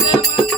ಪ್ರೇಮ